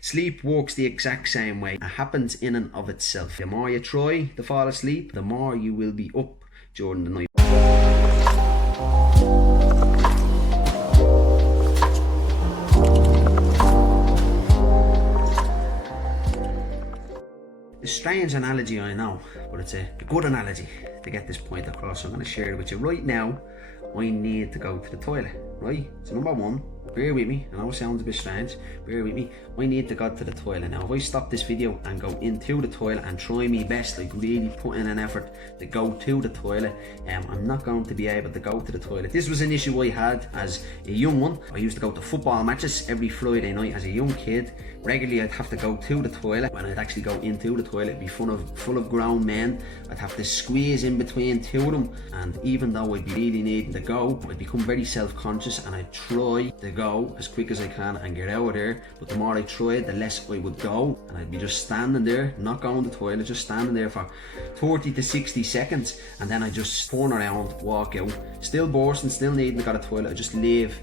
Sleep works the exact same way. It happens in and of itself. The more you try to fall asleep, the more you will be up during the night. It's a strange analogy, I know, but it's a good analogy to get this point across. So I'm going to share it with you right now. I need to go to the toilet, right? So number one, bear with me. I know it sounds a bit strange, bear with me. I need to go to the toilet. Now if I stop this video and go into the toilet and try my best, like really put in an effort to go to the toilet, I'm not going to be able to go to the toilet. This was an issue I had as a young one. I used to go to football matches every Friday night as a young kid. Regularly I'd have to go to the toilet. When I'd actually go into the toilet, it'd be full of grown men. I'd have to squeeze in between two of them, and even though I'd be really needing to go, I'd become very self-conscious and I'd try to go as quick as I can and get out of there. But the more I tried, the less I would go, and I'd be just standing there, not going to the toilet, just standing there for 30 to 60 seconds, and then I just turn around, walk out, still bursting, still needing to go to the toilet. I just leave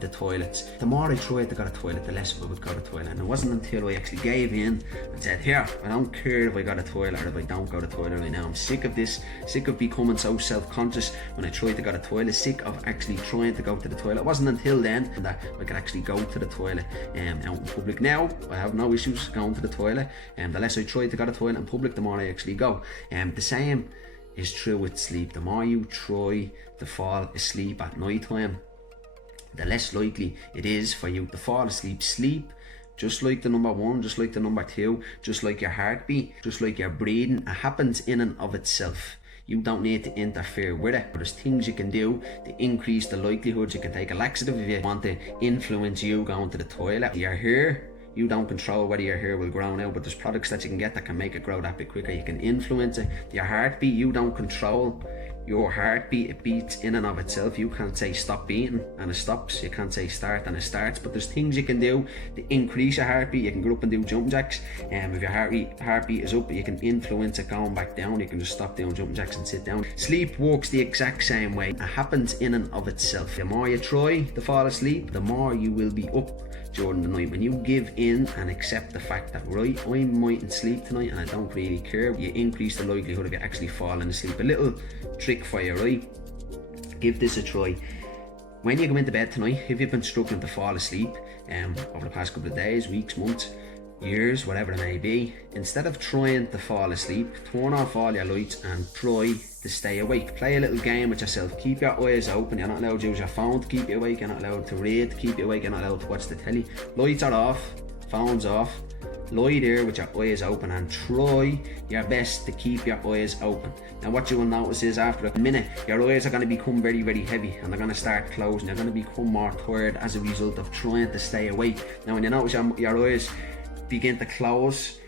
the toilets. The more I tried to go to the toilet, the less I would go to the toilet. And it wasn't until I actually gave in and said, here, I don't care if I go to the toilet or if I don't go to the toilet right now. I'm sick of this, sick of becoming so self-conscious when I try to go to the toilet, sick of actually trying to go to the toilet. It wasn't until then that I could actually go to the toilet out in public. Now I have no issues going to the toilet, and the less I try to go to the toilet in public, the more I actually go. The same is true with sleep. The more you try to fall asleep at night time, the less likely it is for you to fall asleep. Sleep, just like the number one, just like the number two, just like your heartbeat, just like your breathing, it happens in and of itself. You don't need to interfere with it. There's things you can do to increase the likelihood. You can take a laxative if you want to influence you going to the toilet. Your hair, you don't control whether your hair will grow out, but there's products that you can get that can make it grow that bit quicker. You can influence it. Your heartbeat, you don't control your heartbeat. It beats in and of itself. You can't say stop beating and it stops. You can't say start and it starts. But there's things you can do to increase your heartbeat. You can go up and do jumping jacks. If your heartbeat is up, you can influence it going back down. You can just stop doing jumping jacks and sit down. Sleep works the exact same way. It happens in and of itself. The more you try to fall asleep, the more you will be up during the night. When you give in and accept the fact that, right, I mightn't sleep tonight and I don't really care, you increase the likelihood of you actually falling asleep. A little trick for you, right? Give this a try. When you go into bed tonight, if you've been struggling to fall asleep over the past couple of days, weeks, months, years, whatever it may be, instead of trying to fall asleep, turn off all your lights and try to stay awake. Play a little game with yourself. Keep your eyes open. You're not allowed to use your phone to keep you awake. You're not allowed to read to keep you awake. You're not allowed to watch the telly. Lights are off, phones off. Lie there with your eyes open and try your best to keep your eyes open. Now what you will notice is after a minute, your eyes are going to become very, very heavy and they're going to start closing. You're going to become more tired as a result of trying to stay awake. Now when you notice your eyes begin to close,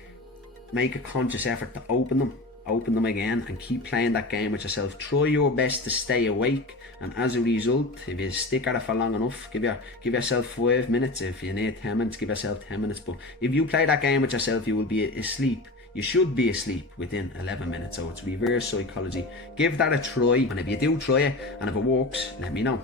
make a conscious effort to open them again and keep playing that game with yourself. Try your best to stay awake, and as a result, if you stick at it for long enough, give yourself 5 minutes. If you need 10 minutes, give yourself 10 minutes. But if you play that game with yourself, you will be asleep. You should be asleep within 11 minutes. So it's reverse psychology. Give that a try, and if you do try it and if it works, let me know.